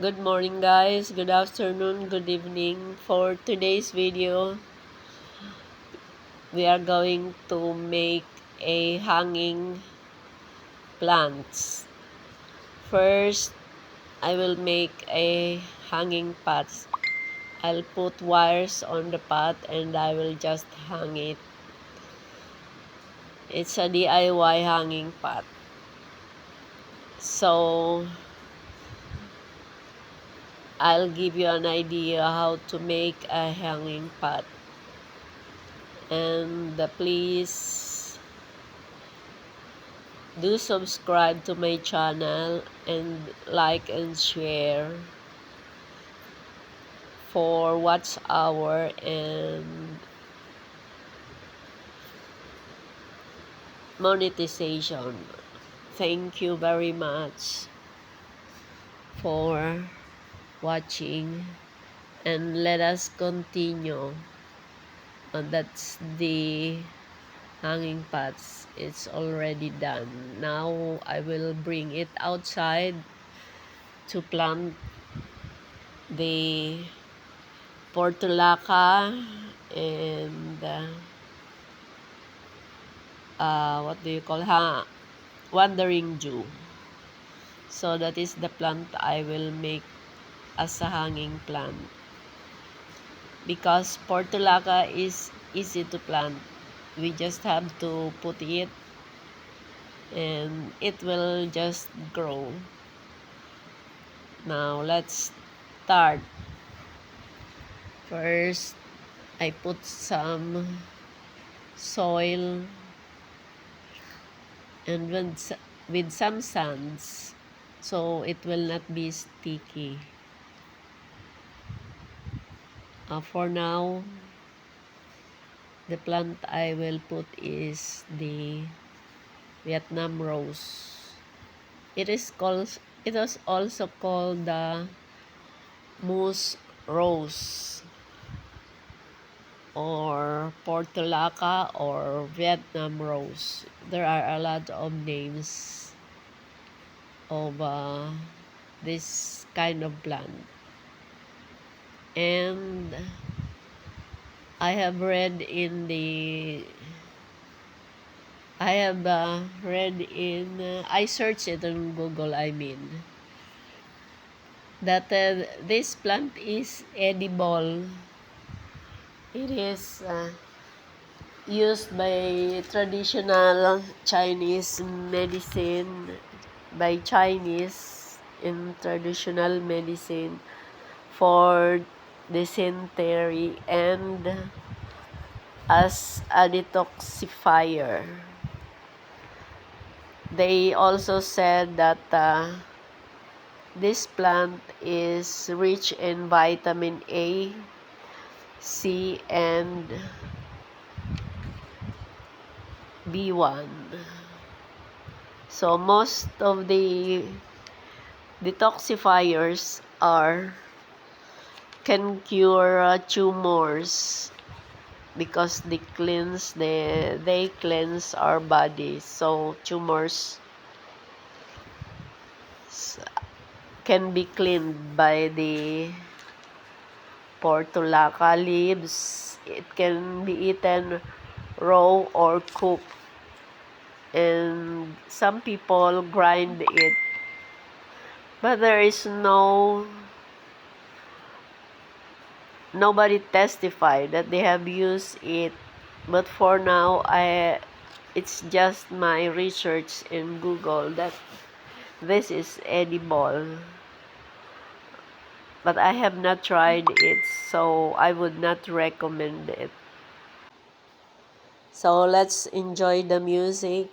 Good morning guys, good afternoon, good evening. For today's video, we are going to make a hanging plants. First, I will make a hanging pot. I'll put wires on the pot and I will just hang it. It's a DIY hanging pot. So, I'll give you an idea how to make a hanging pot. And please do subscribe to my channel and like and share for watch hour and monetization. Thank you very much for watching and let us continue. That's the hanging pots. It's already done. Now I will bring it outside to plant the portulaca and what do you call wandering Jew. So that is the plant I will make as a hanging plant, because portulaca is easy to plant. We just have to put it and it will just grow. Now let's start. First, I put some soil and with some sands so it will not be sticky. For now, the plant I will put is the Vietnam rose. It is also called the moose rose or portulaca or Vietnam rose. There are a lot of names of this kind of plant. And I have read in I searched it on Google, that this plant is edible. It is used by traditional Chinese medicine, by Chinese in traditional medicine for dysentery and as a detoxifier. They also said that this plant is rich in vitamin A, C, and B1. So most of the detoxifiers can cure tumors because they cleanse our body. So tumors can be cleaned by the portulaca leaves. It can be eaten raw or cooked, and some people grind it, but there is nobody testified that they have used it. But for now, it's just my research in Google that this is edible, but I have not tried it, so I would not recommend it. So let's enjoy the music